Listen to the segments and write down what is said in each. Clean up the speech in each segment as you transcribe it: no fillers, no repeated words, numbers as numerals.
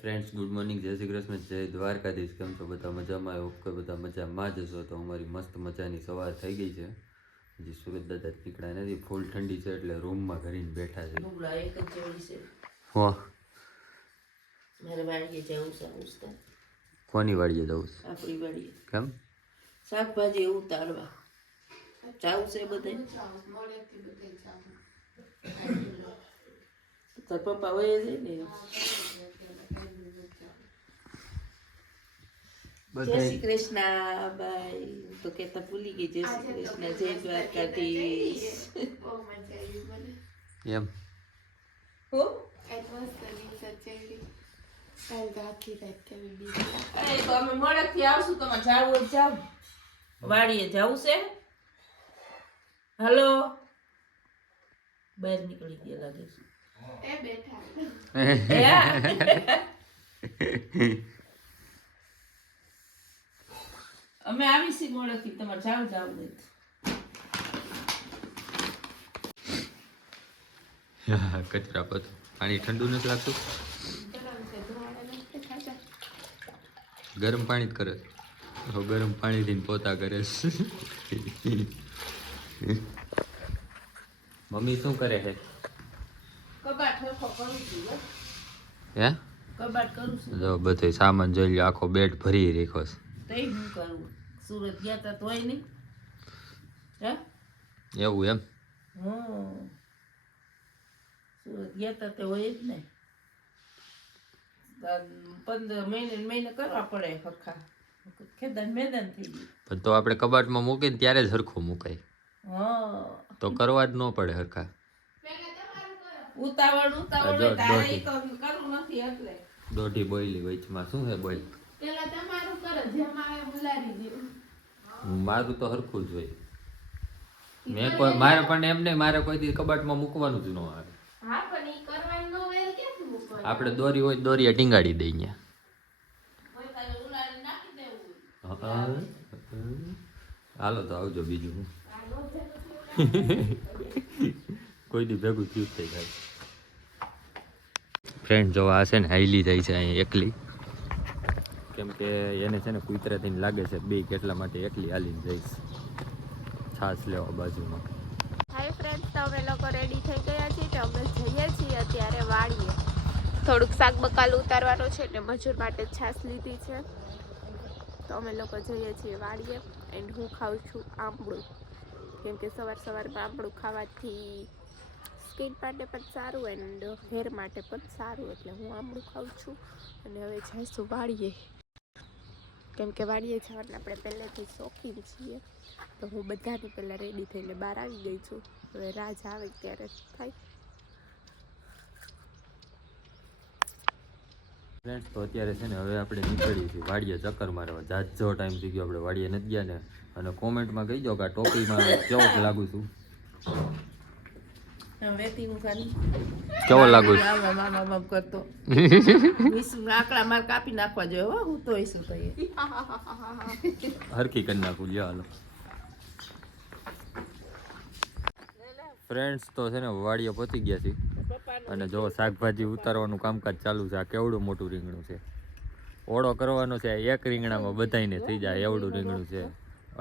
Friends, good morning, જય શ્રી કૃષ્ણ, જય દ્વારકાધીશ. કેમ છો બધા? મજામાં? ઓકે, બધા મજામાં જ હશો. તો અમારી મસ્ત મજાની સવાર થઈ ગઈ છે. હજી સુરત દાદા નીકળ્યા નથી. ફૂલ ઠંડી છે એટલે રૂમમાં ઘરીને બેઠા છે. હો મારે વાડીએ જવું છે. કોની વાડીએ જવું છે? આપણી વાડીએ. કેમ? શાકભાજી ઉતારવા જવું છે બધે. તાર પપ્પા વયે જાય ને. જય શ્રી કૃષ્ણ બાય. તો કેતા ભૂલી ગઈ. જય શ્રી કૃષ્ણ, જય દ્વારકાધીશ. એમ હો તો અમે મોડેકથી આવશું. તમારે જાવું હોય જાવ. વાડીએ જવું છે. હલો, બહાર નીકળી ગયા લાગે છે. અમે આવીશું મોડેકથી. તમારે જાવ નહીં. કચરા પતો પાણી ઠંડુ નથી લાગતું? ગરમ પાણી જ કરે. ગરમ પાણીથી પોતા કરે. મમ્મી શું કરે છે? કબાટ હરખો કરું છું. હે? કબાટ કરું છું. જો બધો સામાન જોઈ લો, આખો બેડ ભરી રાખ્યો છે. તઈ હું કરું? સુરત ગયા તા તોય નહીં. હે? એવું એમ? સુરત ગયા તા તે હોય જ ને. 15 મહિને કરવા પડે હરખા. ખેદાન મેદાન થઈ ગયું. પણ તો આપણે કબાટમાં મૂકીને ત્યારે જ હરખું મુકાય. તો કરવા જ ન પડે હરખા. ઉતાવળ તારે કરું નથી એટલે. દોઢી બોયલી વચમાં શું છે બોલ? પેલા તમારું કરે જેમ આવે બોલાવી દે. મારું તો હરખું જ હોય. મેં કોઈ મારે પણ એમ નહીં, મારે કોઈ દી કબાટમાં મૂકવાનું જ ન આવે. હા પણ ઈ કરવાનું ન હોય ક્યાંથી મૂકવાનું? આપણે દોરી હોય દોરીએ ટીંગાડી દઈએ. કોઈ કાલે ઉલાડી નાખી દેવું. હાલો તો આવજો બીજું હું. કોઈ દી ભેગું થયું થઈ જાય. ફ્રેન્ડ જો આ છે ને હાઈલી જાય છે અહીં એકલી, કેમ કે એને છે ને કૂતરાથી લાગે છે બે કેટલા માટે એકલી હાલીને જઈશ છાશ લેવા બાજુમાં. હાય ફ્રેન્ડ્સ, તો અમે લોકો રેડી થઈ ગયા છીએ. તો અમે જઈએ છીએ અત્યારે વાડીએ. થોડુંક શાક બકાલ ઉતારવાનું છે એટલે મજૂર માટે છાશ લીધી છે. તો અમે લોકો જઈએ છીએ વાડીએ. એન્ડ હું ખાઉં છું આંબળું, કેમ કે સવારમાં આંબળું ખાવાથી સ્કિન માટે પણ સારું એન્ડ હેર માટે પણ સારું, એટલે હું આંબળું ખાઉં છું. અને હવે જઈશું વાડીએ, કેમ કે વાડીએ જવાના આપણે પહેલેથી શોખીન છીએ. તો હું બધાની પહેલાં રેડી થઈને બહાર આવી ગઈ છું. હવે રાજ આવે ત્યારે થાય. ફ્રેન્ડ્સ તો અત્યારે છે ને હવે આપણે નીકળીએ છીએ વાડીએ ચક્કર મારવા. જાજો ટાઈમ થઈ ગયો આપણે વાડીએ નથી ગયા ને. અને કોમેન્ટમાં કહી દો કે આ ટોપીમાં કેવો લાગુ છું, કેવો લાગુ છું. કરતો આકડા માર કાપી નાખવા જોઈએ. હો હું તો શું કહીએ હરખી કરી નાખું. લ્યો હાલો ફ્રેન્ડ્સ તો છે ને વાડીએ પહોંચી ગયા છીએ. અને જો શાકભાજી ઉતારવાનું કામકાજ ચાલુ છે. આ કેવડું મોટું રીંગણું છે. ઓળો કરવાનો છે. એક રીંગણામાં બધાઈને થઈ જાય એવડું રીંગણું છે.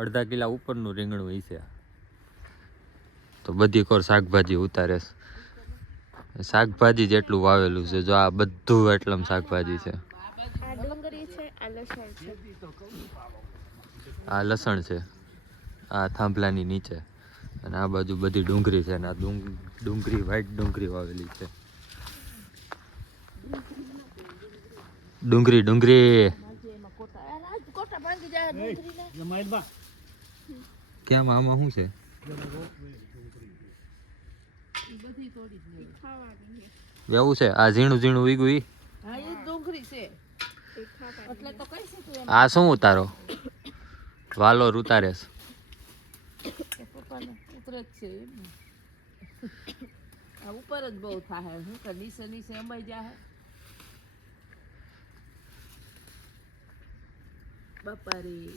અડધા કિલા ઉપરનું રીંગણું ઈ છે. તો બધી કોર શાકભાજી ઉતારે છે. શાકભાજી જેટલું વાવેલું છે. જો આ બધું એટલમ શાકભાજી છે. આ ડુંગળી છે, આ લસણ છે. આ લસણ છે, આ થાંભલાની નીચે. અને આ બાજુ બધી ડુંગળી છે. અને આ ડુંગળી વ્હાઈટ ડુંગળી વાવેલી છે. ડુંગળી કેમ આમાં શું છે? એવું છે? આ ઝીણું ઝીણું ઉગ્યું ઈ? હા એ ડુંગળી છે. એટલે તો કઈ છે તું? આ શું ઉતારો? વાલોર ઉતારે છે. પપ્પાને ઉતરે જ છે એમ. આ ઉપર જ બહુ થાય. હું કે નીચે અંબાઈ જાય. બાપારી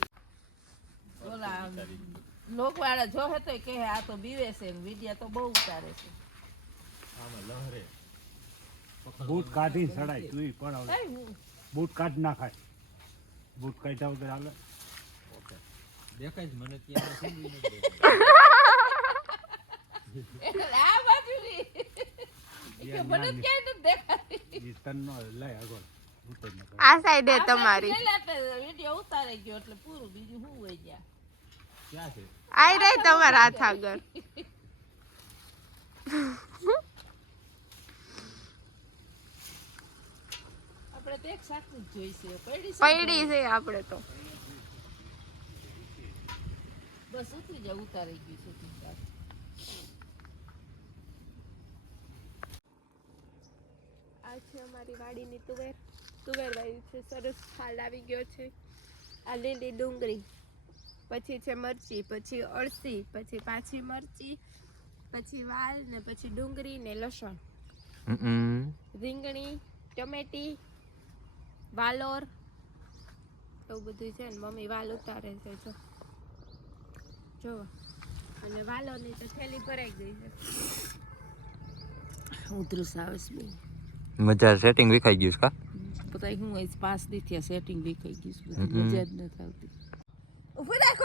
ઓલા લોકવાળા જોહે તો કહે આ તો બીવે છે. વિડિયા તો બહુ ઉતારે છે. બૂટ કાઢી ચડાય તું પણ હવે બૂટ કાઢ નાખાય બૂટ કાઢ્યા વગર હાલે દેખાય જ મને ત્યાં આ બાજુ ની મને ક્યાંય નથી દેખાતી ઈ તનનો લઈ આગળ ઉતર ન આ સાઈડે તમારી વિડિયો ઉતારી ગયો એટલે પૂરું બીજું શું હોય ગયા ક્યાં છે આઈ રહી તમારા હાથ આગળ આપણે તો એક સાથે જ જોઈશે પડી છે આપણે તો બસ ઉતરી જા ઉતારી ગયું છે આ છે અમારી વાડીની તુવેર વાવી છે સરસ ફાલ આવી ગયો છે આ લીલી ડુંગળી પછી છે મરચી પછી અળસી પછી પાછી મરચી પછી વાલ ને પછી ડુંગળી ને લસણ રીંગણી ટમેટી વાલોર એવું બધું છે ને મમ્મી વાલ ઉતારે છે જો અને વાલોની તો થેલી ભરાઈ ગઈ છે ઉતરું સાવસ બે મજા સેટિંગ વિખાઈ ગયું કા પતા હું આજ 5 દી થયા સેટિંગ વિખાઈ ગયું બધું મજા જ ન આવતી ઉભી રાખ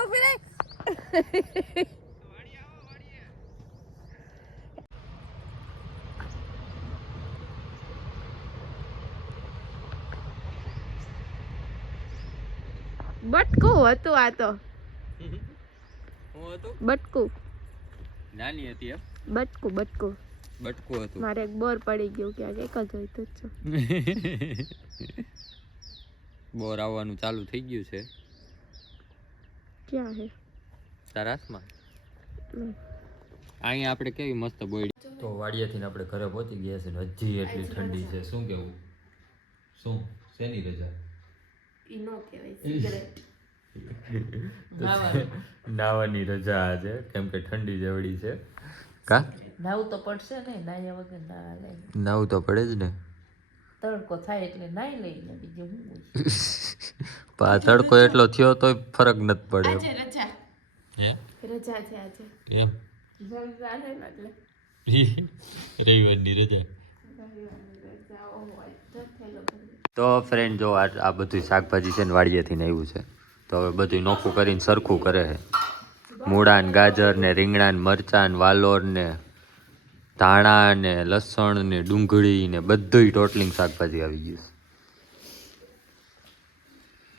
બટકું હતું આ તો હું હતું બટકું નાની હતી એમ બટકું બટકું હતું મારે એક બોર પડી ગયું ક્યાંક એક જ હોય તો જ છો બોર આવવાનું ચાલુ થઈ ગયું છે ક્યાં હે તારાસમાં અહીંયા આપણે કેવી મસ્ત બોયડી તો વાડિયાથી આપણે ઘરે પહોંચી ગયા છે ને હજી એટલી ઠંડી છે શું કેવું શું શેની રજા ઈ નો કહેવાય સિગરેટ નાવાની રજા આજે કેમ કે ઠંડી જેવડી છે કા નાવું તો પડશે ને નાયા વગર ના લે નાવું તો પડે જ ને તડકો થાય એટલે નાઈ લઈને બીજું શું પા તડકો એટલો થયો તોય ફરક નથી પડે આજે રજા હે રજા છે આજે એમ રવિવાર હે ને એટલે રવિવારની રજા તો ફ્રેન્ડ જો આ બધું શાકભાજી છે ને વાડીએથી ને આવ્યું છે તો હવે બધું નોખું કરીને સરખું કરે છે મૂળા ને ગાજર ને રીંગણા ને મરચાં ને વાલોર ને ધાણા ને લસણ ને ડુંગળી ને બધુંય ટોટલિંગ શાકભાજી આવી ગયું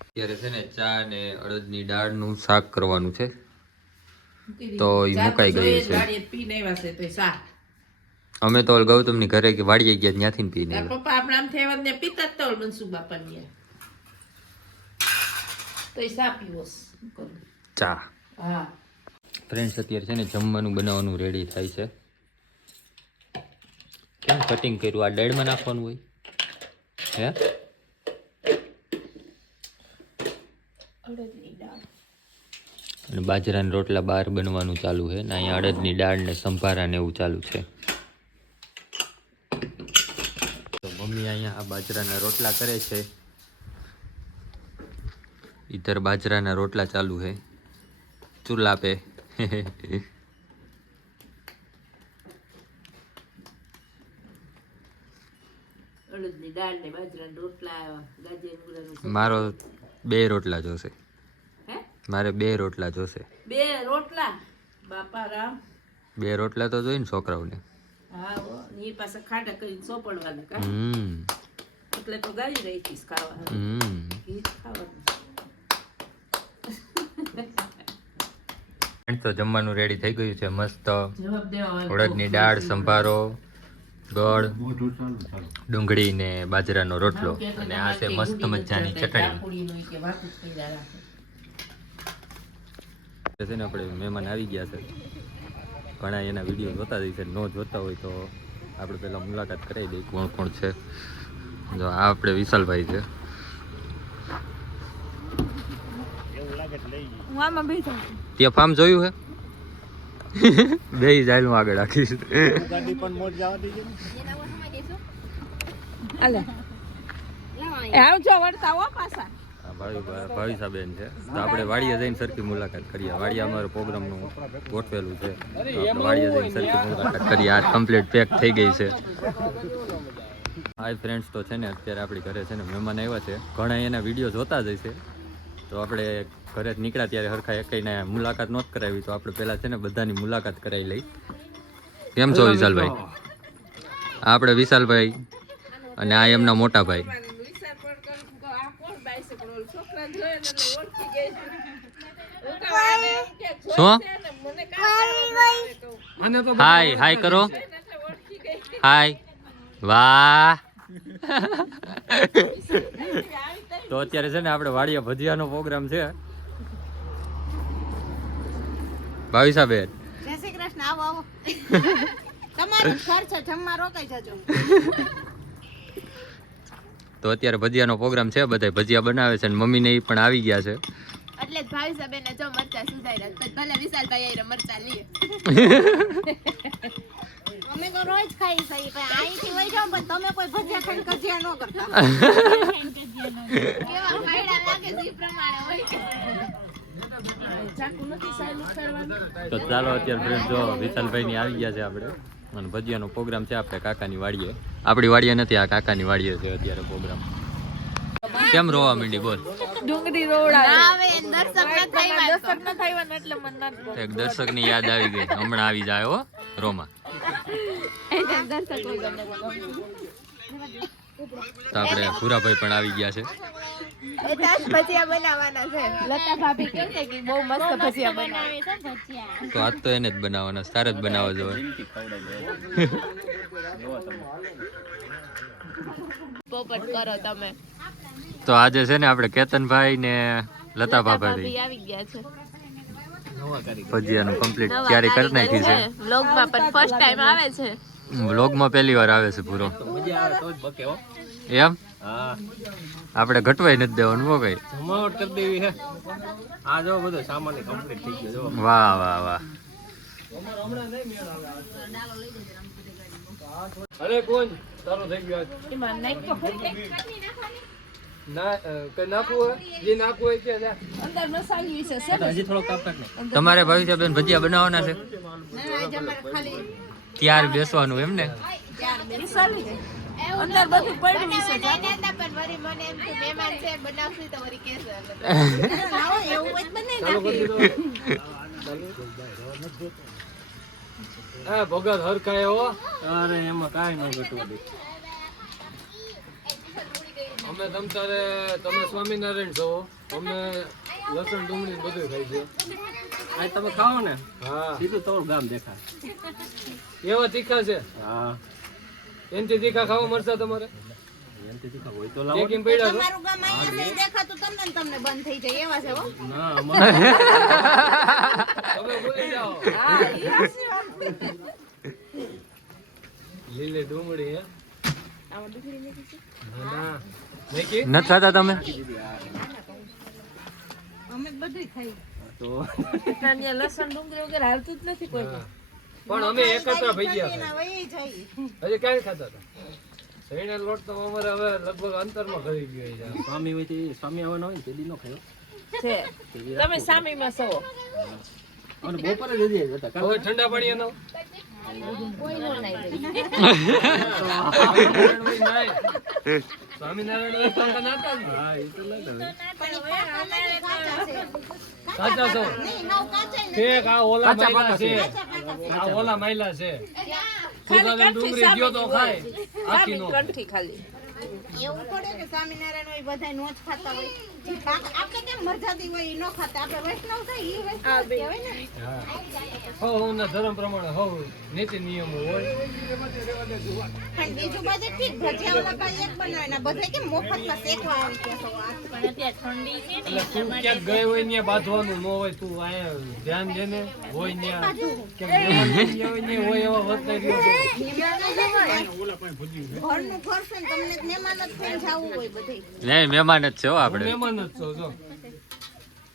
અત્યારે છે ને ચા ને અડદની દાળનું શાક કરવાનું છે તો એ મુકાઈ ગયું છે પીને આવ્યા છે તો સા અમે તો ગૌતમની ઘરે કે વાડીએ ગયા ત્યાંથી પીને આવ્યા. પપ્પા આપણા આમ થયા ને પીતા જ તો મનસુખ બાપાની તો સા પીવો ચા હા ફ્રેન્ડ્સ અત્યારે છે ને જમવાનું બનાવવાનું રેડી થાય છે કેમ કટિંગ કર્યું આ દાળમાં નાખવાનું હોય હે અને બાજરાના રોટલા બહાર બનવાનું ચાલુ છે ને અહીંયા અડદની દાળ ને સંભારા ને એવું ચાલુ છે તો મમ્મી અહીંયા આ બાજરાના રોટલા કરે છે इधर बाजरा ना रोटला चालू है चूल्हा पे અડદની દાળ ને બાજરાના રોટલા ગાજર मारो 2 રોટલા જોશે હે મારે 2 રોટલા જોશે 2 રોટલા બાપા રામ 2 રોટલા તો જોઈને છોકરાઓને હા ની પાસે ખાડા કરીને સોપડવાના કા એટલે તો ગાળી રહી હતી ખાવા ખાવાનું તો જમવાનું રેડી થઈ ગયું છે મસ્ત અડદની દાળ સંભારો ગોળ ડુંગળી ને બાજરાનો રોટલો અને આ છે મસ્ત મજાની ચટણી છે ને આપણે મહેમાન આવી ગયા છે ઘણા એના વિડીયો જોતા હોય છે ન જોતા હોય તો આપણે પહેલાં મુલાકાત કરાવી દઈએ કોણ કોણ છે જો આ આપણે વિશાલભાઈ છે તે ફાર્મ જોયું હે બે જાય હું આગળ રાખીશ ગાડી પણ મોજ જવા દેજો અલે આવજો વળતા હો પાછા ભાવિસાબેન છે તો આપણે વાડીએ જઈને સરખી મુલાકાત કરીએ વાડીએ અમારો પ્રોગ્રામનું ગોઠવેલું છે તો આપણે વાડીએ જઈને સરખી મુલાકાત કરીએ આ કમ્પ્લીટ પેક થઈ ગઈ છે હાય ફ્રેન્ડ્સ, તો છે ને અત્યારે આપણી ઘરે છે ને મહેમાન આવ્યા છે. ઘણા એના વિડીયો જોતા જ હશે. તો આપણે ઘરે જ નીકળ્યા ત્યારે હરખા એકઈને મુલાકાત નહોત કરાવી, તો આપણે પહેલાં છે ને બધાની મુલાકાત કરાવી લઈ. કેમ છો વિશાલભાઈ? આપણે વિશાલભાઈ અને આ એમના મોટા ભાઈ. શું? હાય હાય કરો. હાય. વાહ. તો અત્યારે છે ને આપણે વાડિયા ભજીયાનો પ્રોગ્રામ છે. ભાવિસાબેન, જય શ્રી કૃષ્ણ. આવો આવો. તમારું ઘર છે, જમવા રોકાઈ જજો. તો અત્યારે ભજીયાનો પ્રોગ્રામ છે. બધા ભજીયા બનાવે છે અને મમ્મીને એ પણ આવી ગયા છે. એટલે જ ભાઈ સાહેબને જો મરચા સુધાઈ રહ્યા, ભલે વિશાલભાઈ આયરે મરચા લઈએ. અમે તો રોજ ખાઈ સહી, પણ અહીંથી વઈ જાવ પણ તમે કોઈ ભજીયા ખાઈને કજિયા ન કરતા. કેવા ફાયડા લાગે છે ઈ પ્રમાણે હોય. તો ચાલો અત્યારે ફ્રેન્ડ જો વિશાલભાઈની આવી ગયા છે આપણે, અને ભજીયાનો પ્રોગ્રામ છે આપણે કાકાની વાડીએ. આપણી વાડીએ નથી, આ કાકાની વાડીએ છે અત્યારે પ્રોગ્રામ. કેમ રોવા માંડી બોલ? ડુંગળી રોવડાવે દર્શક ન થઈવા એટલે મન ન એક દર્શકની યાદ આવી ગઈ, હમણાં આવી જાય હો રોમાં. તો આપણે ભૂરાભાઈ પણ આવી ગયા છે. એ તાસ ભજીયા બનાવવાના છે. લતા ભાભી કહે છે કે બહુ મસ્ત ભજીયા બનાવે છે. તો આજ તો એને જ બનાવવાના, સારા જ બનાવવા જોઈએ. પોપટ કરો તમે. તો આજે છે ને આપણે કેતનભાઈ ને લતા ભાભી આવી ગયા છે. ભજીયાનું કમ્પ્લીટ તૈયારી કરી નાખી છે. વ્લોગમાં પણ ફર્સ્ટ ટાઈમ આવે છે. વ્લોગમાં પહેલી વાર આવે છે પૂરો. એમ આપણે ઘટવાય નથી દેવાનું હો કઈ. વાહ વાહ વાહ. અરે કોણ તારો થઈ ગયો ના કઈ નાખવું જે નાખવું હોય કે તમારે ભવિષ્યબેન ભજીયા બનાવવાના છે? ત્યાર બેસવાનું એમ ને? અંદર બધું પડ્યું છે. પણ વરી મને એમ કે મહેમાન છે બનાવશું તો વરી કેસે. એવું જ બનાવી નાખી. હા ભગત હરખાય હો. અરે એમાં કાંઈ ન ઘટવું. અમે તમે સ્વામિનારાયણ છો, અમે લસણ ડુંગળી બધું ખાઈ છે. આ તમે ખાઓ ને? હા, સીધું તમારું ગામ દેખાય. એવા તીખા છે? હા. એનથી તીખા ખાવા મળશે તમારે? એનથી તીખા હોય તો લાવો. કેમ પડ્યા છો? તમારું ગામ અહીંયા દેખાતું તમને ને તમને બંધ થઈ જાય એવા છે હો. ના તમે ભૂલી જાઓ. હા, ઈ સાચી વાત. લીલી ડુંગળી હે? આમાં ડુંગળી નથી છે? ના નથી ખાતા તમે? અમે બધું ખાઈ. તો લસણ ડુંગળી વગર હાલતું જ નથી કોઈ. પણ અમે એકત્ર ભઈ ગયા એના વહી જાય. હજી ક્યાં ખાતા હતા? શેરડીનો લોટ તો અમારે હવે લગભગ અંતરમાં કરી ગયો છે. સ્વામી હોય તે સ્વામી આવવાના હોય ને તે દી નો ખાયો છે. તમે સામીમાં છો. અને બપોરે જ જઈએ હતા. હવે ઠંડા પાણી એનો કોઈ નો નહીં. સ્વામિનારાયણ તો નાતા જ. હા એ તો નાતા. કાચા છો. ઠીક આ ઓલા માયલા છે. આ ઓલા માયલા છે. સુધારેલ ડુંગળી દ્યો તો ખાય. આખી નો. એવું થોડે કે સ્વામિનારાયણ હોય બધા નો જ ખાતા હોય. આપણે કેમ મરજાદી હોય ઈ નો ખાતા. આપણે વૈષ્ણવ થાય ઈ વૈષ્ણવ કહેવાય ને. હો ના ધર્મ પ્રમાણે હો નીતિ નિયમો હોય. પણ બીજું બધું ઠીક ભજીયા વાળા ભાઈ એક બનાવે ને બધા કેમ મફતમાં શેકવા આવી ગયા છો. પણ અત્યારે ઠંડી છે ને એટલે તું ક્યાંક ગઈ હોય ત્યાં બાંધવાનું ન હોય. તું આયા ધ્યાન દેને હોય ત્યાં કેમ મહેમાન આવી હોય ને હોય એવા વર્તાઈ રહ્યો છે. ઘરનું ઘર છે ને તમને મહેમાન જ થઈને જાવું હોય બધે. નહીં, મહેમાન જ છે હો આપણે. મહેમાન જ છો જો.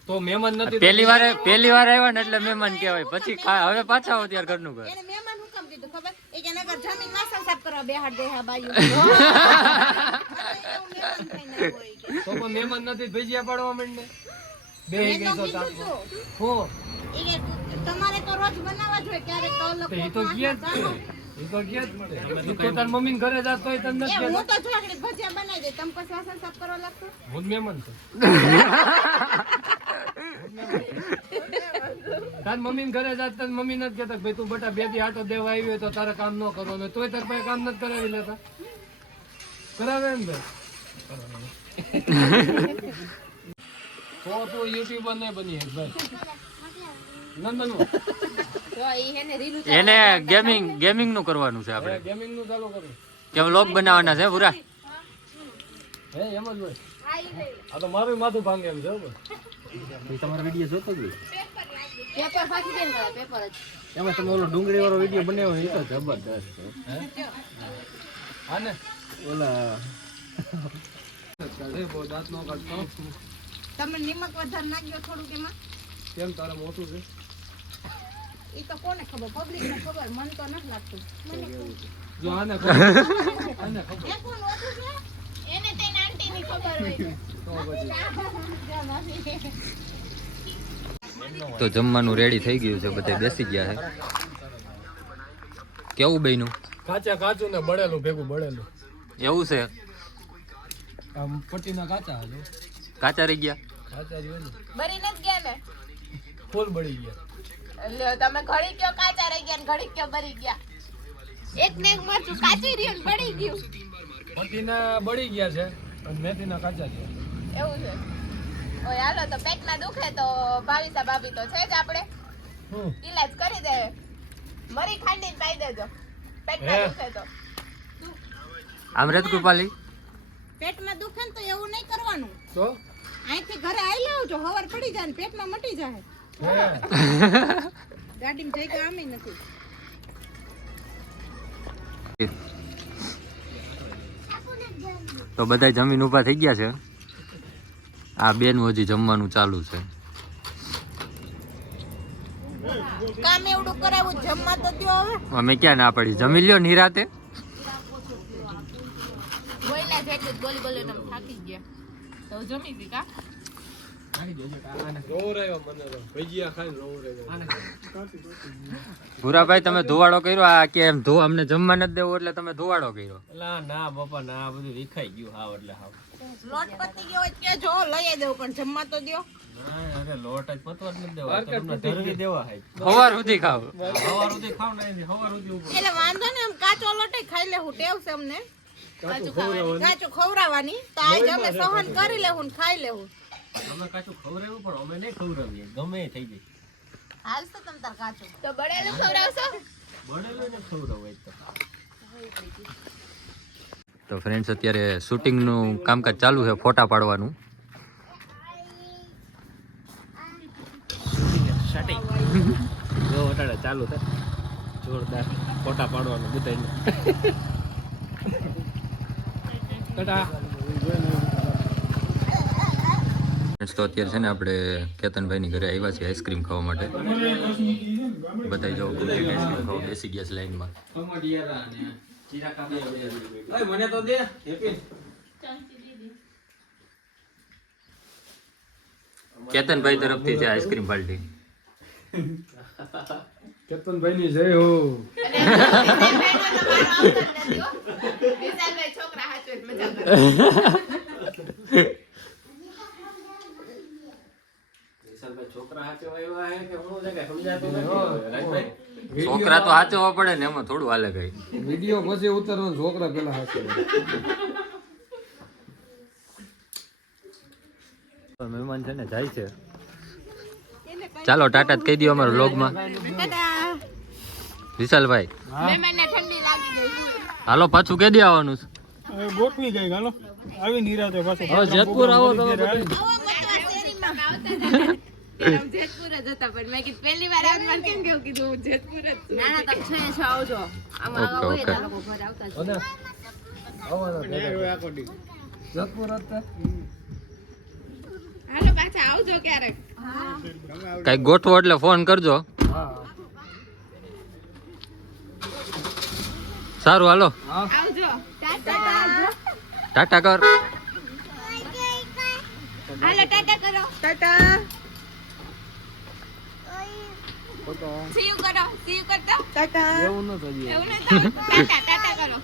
તો મહેમાન નથી. પહેલી વાર આવ્યા ને એટલે મહેમાન કહેવાય. પછી હવે પાછા આવો ત્યારે ઘરનું ઘર. એને મહેમાન હું કામ કીધું ખબર? એ કે નગર જમીન વાસણ સાફ કરવા બેહાડ દે હા બાયું. તો પણ મહેમાન નથી ભજીયા પાડવા માંડે. બે ગઈ તો તાપ. હો એ કે તમારે તો રોજ બનાવવા જોઈએ ક્યારેક તો અલગ તો એ તો ગયા જ છે. ઈ તો કે જ તે. ઈ તો તાર મમ્મીને ઘરે જાત તોય તને નથી એ કહેતા. હું તો જો આગળ ભજીયા બનાવી દે તમે પછી વાસણ સાફ કરવા લાગતો હું જ મહેમાન છું. તાર મમ્મીને ઘરે જાત તને મમ્મી નથી કહેતા કે ભાઈ તું બટા બે દી આટો દેવા આવી હોય તો તારે કામ ન કરવાનું તોય તાર પાસે કામ નથી કરાવી લેતા. કરાવે ને ભાઈ. તો તું યુટ્યુબર નહીં બની એક ભાઈ. ન બનવું. જો ઈ હેને રીલ એને ગેમિંગ નું કરવાનું છે આપણે ગેમિંગ નું ચાલુ કરું. કે વ્લોગ બનાવવાના છે પૂરા. હે એમ જ હોય. આ તો મારું માથું ભાંગે એમ છે હો ભાઈ. તમારો વિડીયો જોતો જ હોય. પેપર ફાટી દે ને પેપર જ એમાં તમે ઓલો ડુંગળી વાળો વિડીયો બનાવ્યો એ તો જબરદસ્ત છે. હા ને ઓલા એ બહુ દાંત નો કાઢતો. તમે નિમક વધારે નાખ્યો થોડુંક એમાં કેમ તારે મોટું છે? ઈ તો કોને ખબર પબ્લિક ને ખબર મન તો નથી લાગતું જો આને ખબર. આને ખબર. એ કોણ ઓછું છે એને તેન આંટી ની ખબર હોય છે તો જમવાનું રેડી થઈ ગયું છે, બધા બેસી ગયા છે. કેવું બન્યું? કાચું ને બળેલું ભેગું બળેલું. એવું છે? આમ પટ્ટીના કાચા હાલો. કાચા રહી ગયા? કાચા જ હોય ને. બરી નથી ગયા ને? ફૂલ બળી ગયા. લ્યો તમે ઘડી કયો કાચા રહી ગયા ને ઘડી કયો બરી ગયા. એક ને એક મરચું કાચી રહ્યું ને બળી ગયું. પટ્ટીના બળી ગયા છે અને મેથીના કાચા છે. એવું છે. ઓય હાલો તો પેટમાં દુખે તો ભાવિસા ભાભી તો છે જ આપણે ઈલાજ કરી દે. મરી ખાંડીને પાઈ દેજો પેટમાં દુખે તો. આમરેત કૃપાલી પેટમાં દુખે ને તો એવું નહીં કરવાનું તો અહીંથી ઘરે આવી લાવજો હવાર પડી જાય ને પેટમાં મટી જાય હે ગાડીમાં જઈ ગયા આમે નથી તો બધા જમીન ઊભા થઈ ગયા છે. આ બેન હજી જમવાનું ચાલુ છે. કામ એવડું કરાવું જમવા તો દ્યો હવે અમે ક્યાં ના પડી, જમી લ્યો નિરાતે. બોયલા જેટલું બોલી બોલીને થાકી ગયા તો જમી ગઈ કા. રોવરાયો મને તો ભજીયા ખાઈને રોવરાયો. ભૂરાભાઈ તમે ધોવાડો કર્યો? આ કે એમ અમને જમવા નથી દેવું એટલે તમે ધોવાડો કર્યો? ના ના બાપા ના આ બધું વિખાઈ ગયું હાવ એટલે હાવ. લોટ પતી ગયો હોય કે જો લઈ દેવું પણ જમવા તો દ્યો ના અરે લોટ જ પતવા જ નથી દેવા તો તમને ધરવી દેવા હે. સવાર સુધી ખાવ. સવાર સુધી ખાવ ને સવાર સુધી ઉપર એટલે વાંધો ને આમ કાચો લોટ ખાઈ લેવું ટેવ છે અમને કાચું ખવડાવવાની તો આજ અમે સહન કરી લેવું ને ખાઈ લેવું અમે કાચું ખવડાવ્યું પણ અમે નહીં ખવડાવીએ ગમે એ થઈ જાય. હાલ તો તમ તાર કાચું તો બળેલું ખવડાવશો? બનેલું ને ખવડાવું તો તો ફ્રેન્ડ્સ અત્યારે શૂટિંગનું કામકાજ ચાલુ છે, ફોટા પાડવાનું. જો વટાડે ચાલુ થાય જોરદાર ફોટા પાડવાનું બધાને. ટાટા. તો અત્યારે છે ને આપણે કેતનભાઈની ઘરે આવ્યા છીએ આઈસ્ક્રીમ ખાવા માટે. બધા જો આઈસ્ક્રીમ ખાવા બેસી ગયા છે લાઈનમાં. મને તો દે હેપી. કેતનભાઈ તરફથી છે આઈસ્ક્રીમ પાર્ટી. કેતનભાઈની જય હો. વિશાલભાઈ છોકરા હાચવે મજા કરે. છોકરા હાથે આવ્યા હે કે હું જગ્યા સમજાતું નથી રાજભાઈ. છોકરા તો હાચવવા પડે ને, એમાં થોડું હાલે કઈ. વિડિયો પછી ઉતારવાનો છોકરા પેલા હાથે. મહેમાન છે ને જાય છે. ચાલો ટાટા જ કહી દો અમારા વ્લોગમાં. વિશાલભાઈ મહેમાનને ઠંડી લાગી ગઈ. હાલો પાછું કે દે આવવાનું છે. ગોઠવી ગઈ હાલો આવી નિરાતે પાછો જેતપુર આવો તમે જેતપુર જ હતા પણ મેં કીધું પહેલી વાર આવવાનું કેમ કેવું કીધું જેતપુર જ છું. ના ના તમે છો આવજો આમાં ઓકે ઓકે. લોકો ઘર આવતા છે અને જેતપુર હતા. હાલો પાછા આવજો ક્યારેક. કઈ ગોઠવો એટલે ફોન કરજો. સારું હાલો આવજો. ટાટા. ટાટા કર. હાલો ટાટા કરો. ટાટા સી યુ કરો, સી યુ કરતા ટાટા એવું ન થયું એવું નહીં તો ટાટા ટાટા કરો.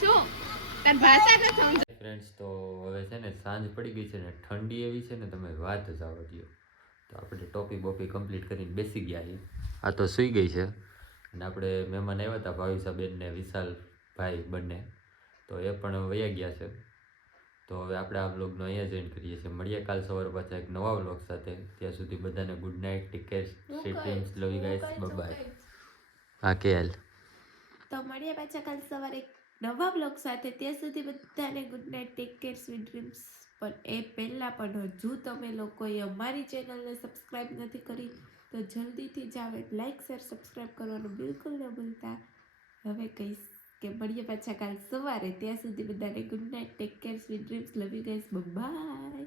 શું તાર ભાષા ન સમજ. ફ્રેન્ડ્સ તો હવે છે ને સાંજ પડી ગઈ છે ને ઠંડી એવી છે ને તમે વાત જ આવવા દો. તો આપણે ટોપી બોપી કમ્પ્લીટ કરીને બેસી ગયા છીએ. આ તો સૂઈ ગઈ છે અને આપણે મહેમાન આવ્યા હતા ભાવિસાબેન ને વિશાલભાઈ બંને, તો એ પણ વયા ગયા છે. તો હવે આપણે આ વ્લોગનો અહીંયા જોઈન કરીએ છીએ. મળીએ કાલ સવારે પાછા એક નવા વ્લોગ સાથે. ત્યાં સુધી બધાને good night, take care, sweet dreams, love you guys, bye. હા કેએલ. તો મળીએ પાછા કાલ સવારે એક નવા બ્લોગ સાથે. ત્યાં સુધી બધાને good night, take care, sweet dreams. પણ એ પહેલાં પણ હજુ તમે લોકોએ અમારી ચેનલને સબસ્ક્રાઈબ નથી કરી તો જલ્દીથી જાઓ, લાઈક શેર સબસ્ક્રાઈબ કરવાનું બિલકુલ ન ભૂલતા. હવે કહીશ કે મળીએ પાછા કાલ સવારે. ત્યાં સુધી બધાને good night, take care, sweet dreams, love you guys, by.